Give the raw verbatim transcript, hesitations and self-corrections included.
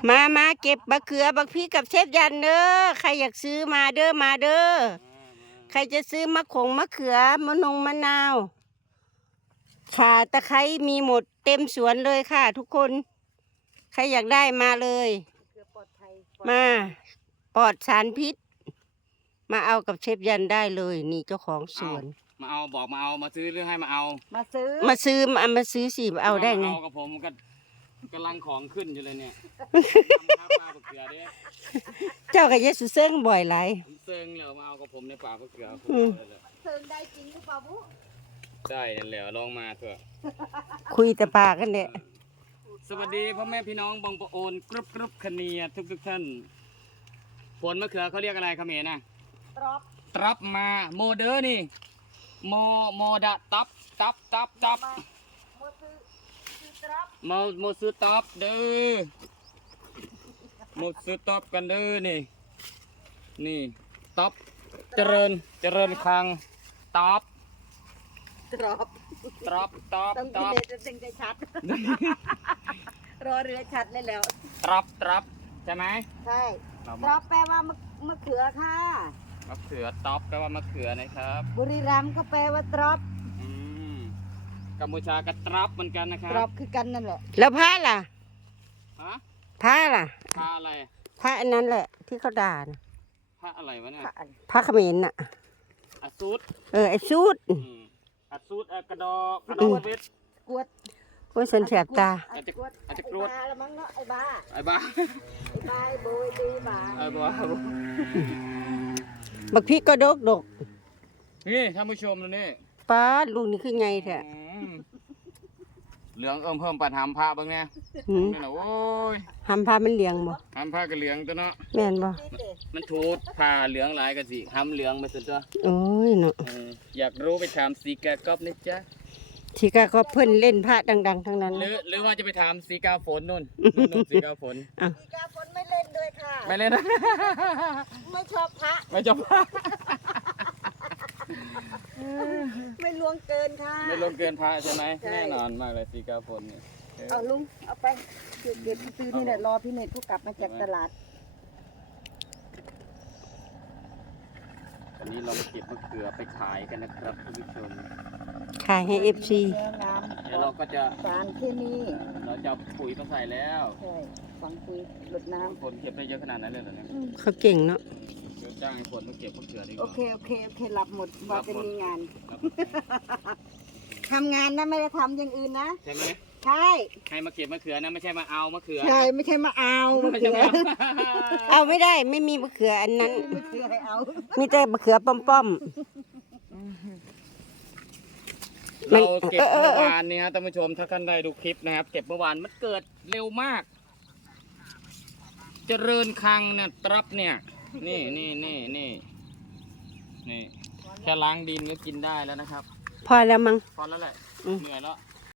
มามาเก็บบักเขือบักพริกกับเชฟยันเด้อใครอยากซื้อมาเด้อมาเด้อใครจะซื้อมะขงมะเขือมะนงมะนาวข่าตะไคร้มีหมดเต็มสวนเลยค่ะ ทุกคนใครอยากได้มาเลยมาปลอดสารพิษมาเอากับเชฟยันได้เลยนี่เจ้าของสวนมาเอาบอกมาเอามาซื้อหรือให้มาเอามาซื้อมาซื้อมามาซื้อสิเอาได้ไงเอากับผมก็กำลังของขึ้นอยู่เลยเนี่ยข้าวปลาเขือเด้เจ้ากับเยสุเซิงบ่อยหลายเซิงแล้วมาเอากับผมในป่าเขือเซิงได้จริงหรือเปล่าบุ๊ได้นั่นแหละลองมาเถอะคุยแต่ปากกันเนี่ยสวัสดีพ่อแม่พี่น้องบางปะโอนกรุบกรุบคเนียทุกทุกท่านผลมะเขือเขาเรียกอะไรคำเขมรนะตรอบตรับมาโมเดอร์นี่โมโมดะตับตับตับตับโมซื้อซื้อตรอบโมโมซื้อตับเด้อโมซื้อตับกันเด้อนี่นี่ตับเจริญเจริญคังตับตรอบตรับตับต้องกินเลยจะถึงจะชัดรอเรือชัดเลยแล้วตรับตรับใช่ไหมใช่ตรอบแปลว่ามะมะเขือค่ะมะเขือตอบแปลว่ามะเขือนะครับบุรีรัมย์ก็แปลว่าตรอบอืมกัมพูชาก็ตรับเหมือนกันนะครับตรอบคือกันนั่นแหละแล้วผ้าล่ะฮะผ้าล่ะผ้าอะไรผ้าอันนั้นแหละที่เขาด่านะผ้าอะไรวะเนี่ยผ้าเขมรน่ะอาซูดเออไอซูดอาซูดกระดอกระดอกเวทกวดกวดสันแสบตาอาจจะอาจจะกรวดแล้วมั้งเนาะไอ้บ้าไอ้บ้าไอ้บ้าไอ้โบยดีบ้าไอ้บ้าบักพริกก็ดกดกนี่ท่านผู้ชมนี่ป้าลูกนี่คือไงแท้เหลืองเอิ่มเพิ่มปัดหามผ้าบ้างเนี่ยนี่นะโว้ยหามผ้ามันเหลืองบ่หามผ้าก็เหลืองตัวเนาะแม่นบ่มันถูดผ้าเหลืองหลายกันสิหามเหลืองไปสุดตัวโอ้ยเนาะอยากรู้ไปถามสีกากอบนี่จ้ะสีกากอบเพิ่นเล่นผ้าดังๆทั้งนั้นหรือหรือว่าจะไปถามสีกาฝนนู่นนู่นสีกาฝนสีกาฝนไม่เล่นด้วยค่ะไม่เล่นนะไม่ชอบพระไม่ชอบพระไม่ลวงเกินค่ะไม่ลวงเกินพระใช่ไหมแน่นอนมากเลยสีกาฝนนี่เอาลุงเอาไปเดี๋ยวเดี๋ยวซื้อนี่แหละรอพี่เนตผู้กลับมาจากตลาดวันนี้เรามาเก็บมะเขือไปขายกันนะครับคุณผู้ชมขายให้เอฟซีเดี๋ยวเราก็จะสารเคมีเราจะปุ๋ยมาใส่แล้วใช่ฝังปุ๋ยรดน้ำฝนเก็บได้เยอะขนาดนั้นเลยเหรอเนี่ยเขาเก่งเนาะเดี๋ยวจ้างฝนมาเก็บมะเขือดีกว่าโอเคโอเคโอเคหลับหมดว่าจะมีงานทำงานนะไม่ได้ทำอย่างอื่นนะใช่ไหมใช่ให้มาเก็บมะเขือนะไม่ใช่มาเอามะเขือใช่ไม่ใช่มาเอามะเขือเอาไม่ได้ไม่มีมะเขืออันนั้นมะเขือให้เอามีแต่มะเขือป้อมๆเราเก็บเมื่อวานนี้ฮะท่านผู้ชมถ้าท่านได้ดูคลิปนะครับเก็บเมื่อวานมันเกิดเร็วมากเจริญคังเนี่ยตรับเนี่ยนี่นี่นี่นี่นี่แค่ล้างดินก็กินได้แล้วนะครับพอแล้วมั้งพอแล้วแหละเหนื่อยแล้ว